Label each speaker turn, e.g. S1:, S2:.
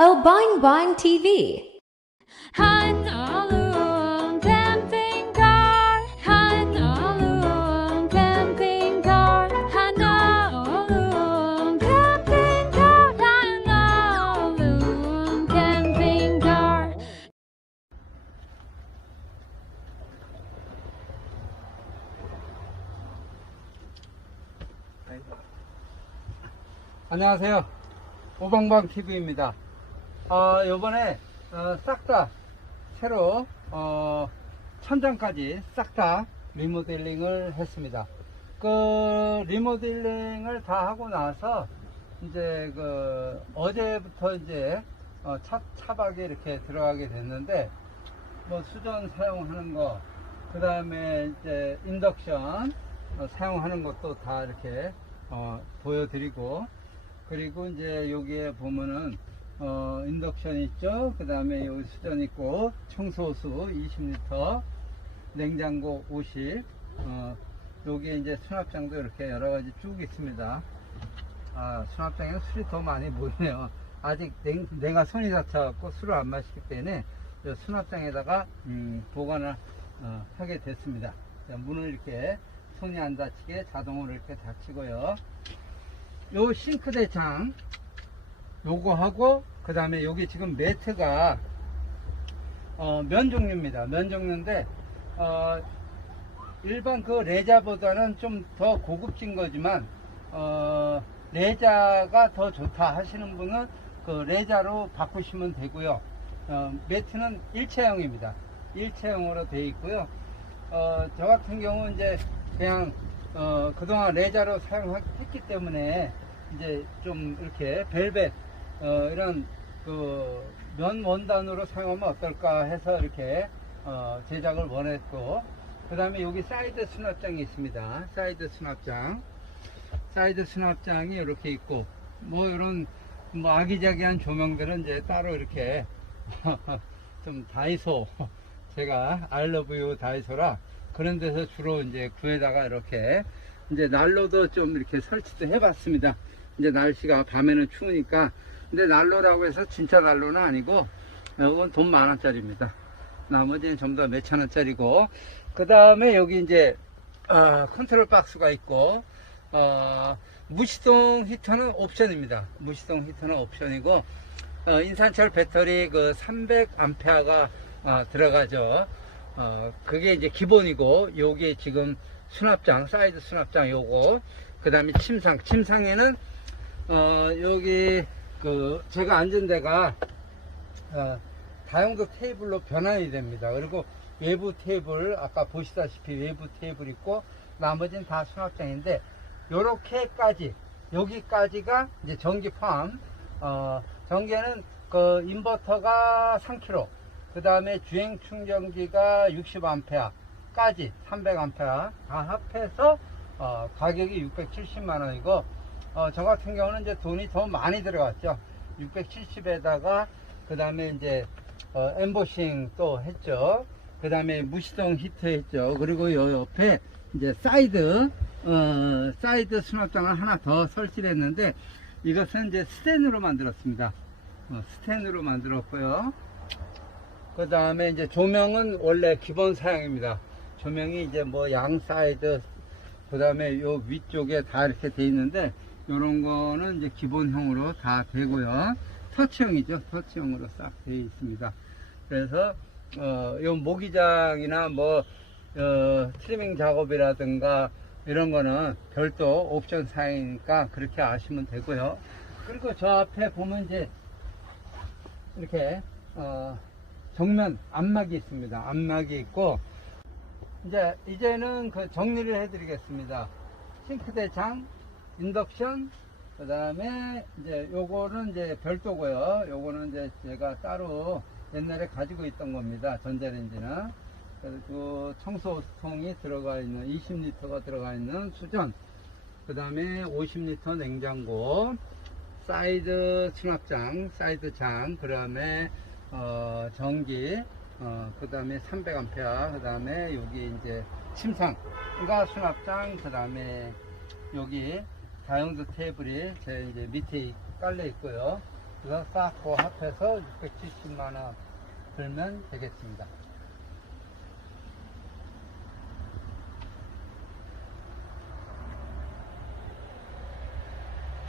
S1: Oh, Boing Boing TV.
S2: 한 얼음 캠핑카 한 얼음 캠핑카 한 얼음 캠핑카 한 얼음 캠핑카
S3: 안녕하세요. 오방방 TV입니다. 어, 요번에 싹다 새로 어, 천장까지 싹 다 리모델링을 했습니다. 그 리모델링을 다 하고 나서 이제 그 어제부터 이제 어, 차, 차박에 이렇게 들어가게 됐는데 뭐 수전 사용하는 거, 그 다음에 이제 인덕션 어, 사용하는 것도 다 이렇게 어, 보여드리고 그리고 이제 여기에 보면은 어, 인덕션 있죠. 그 다음에 여기 수전 있고 청소수 20리터, 냉장고 50, 어, 여기 이제 수납장도 이렇게 여러 가지 쭉 있습니다. 아, 수납장에 술이 더 많이 보이네요. 아직 냉, 내가 손이 다쳐갖고 술을 안 마시기 때문에 이 수납장에다가 음, 보관을 어, 하게 됐습니다. 자, 문을 이렇게 손이 안 다치게 자동으로 이렇게 닫히고요. 요 싱크대 창 요거 하고 그 다음에 여기 지금 매트가 어, 면 종류입니다. 면 종류인데 어, 일반 그 레자보다는 좀 더 고급진 거지만 어, 레자가 더 좋다 하시는 분은 그 레자로 바꾸시면 되고요. 어, 매트는 일체형입니다. 일체형으로 되어 있고요. 어, 저 같은 경우 이제 그냥 어, 그동안 레자로 사용했기 때문에 이제 좀 이렇게 벨벳 어, 이런 그 면 원단으로 사용하면 어떨까 해서 이렇게 어, 제작을 원했고 그 다음에 여기 사이드 수납장이 있습니다. 사이드 수납장 사이드 수납장이 이렇게 있고 뭐 이런 뭐 아기자기한 조명들은 이제 따로 이렇게 좀 다이소 제가 알러브유 다이소라 그런 데서 주로 이제 구에다가 이렇게 이제 난로도 좀 이렇게 설치도 해봤습니다. 이제 날씨가 밤에는 추우니까 근데 난로라고 해서 진짜 난로는 아니고 이건 돈 만 원짜리입니다. 나머지는 전부 다 몇천 원짜리고 그 다음에 여기 이제 어, 컨트롤 박스가 있고 어, 무시동 히터는 옵션입니다. 무시동 히터는 옵션이고 어, 인산철 배터리 그 300암페어가 어, 들어가죠. 어, 그게 이제 기본이고 여기 지금 수납장 사이드 수납장 요거 그 다음에 침상 침상에는 어, 여기 그 제가 앉은 데가 어, 다용도 테이블로 변환이 됩니다. 그리고 외부 테이블 아까 보시다시피 외부 테이블 있고 나머지는 다 수납장인데 요렇게까지 여기까지가 이제 전기 포함 어, 전기는 그 인버터가 3kg 그 다음에 주행 충전기가 60A까지 300A 다 합해서 어, 가격이 670만 원이고 어, 저 같은 경우는 이제 돈이 더 많이 들어갔죠. 670에다가 그 다음에 이제 어, 엠보싱 또 했죠. 그 다음에 무시동 히트 했죠. 그리고 요 옆에 이제 사이드 어, 사이드 수납장을 하나 더 설치를 했는데 이것은 이제 스텐으로 만들었습니다. 어, 스텐으로 만들었고요. 그 다음에 이제 조명은 원래 기본 사양입니다. 조명이 이제 뭐 양 사이드, 그 다음에 요 위쪽에 다 이렇게 돼 있는데, 요런 거는 이제 기본형으로 다 되고요. 터치형이죠. 터치형으로 싹돼 있습니다. 그래서, 어, 요 모기장이나 뭐, 어, 트리밍 작업이라든가 이런 거는 별도 옵션 사양이니까 그렇게 아시면 되고요. 그리고 저 앞에 보면 이제 이렇게, 어, 정면 안막이 있습니다. 안막이 있고 이제 이제는 그 정리를 해드리겠습니다. 싱크대 장, 인덕션, 그 다음에 이제 요거는 이제 별도고요. 요거는 이제 제가 따로 옛날에 가지고 있던 겁니다. 전자레인지는. 그리고 청소통이 들어가 있는 20리터가 들어가 있는 수전, 그 다음에 50리터 냉장고, 사이드 수납장, 사이드 장, 그 다음에 어, 전기, 어, 그 다음에 300A, 그 다음에 여기 이제 침상과 수납장, 그 다음에 여기 다용도 테이블이 제 이제 밑에 깔려 있고요. 이거 싹고 합해서 670만원 들면 되겠습니다.